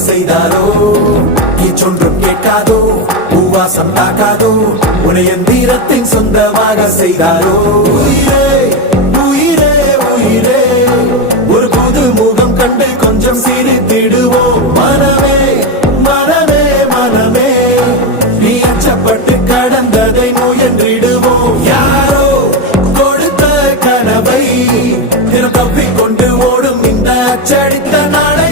செய்தாரோ இச்சொன்றும் கேட்காதோ பூவாசம் தாக்காதோ உன்னை என் வீரத்தின் சொந்தமாக செய்தாரோ உயிரே உயிரே உயிரே ஒரு புது முகம் கண்டு கொஞ்சம் சிரித்திடுவோம் மனமே மனமே மனமே நீ அச்சப்பட்டு கடந்ததை முயன்றிடுவோம் யாரோ கொடுத்த கனவை தினம் தப்பிக்கொண்டு ஓடும் இந்த அச்சடித்த நாளை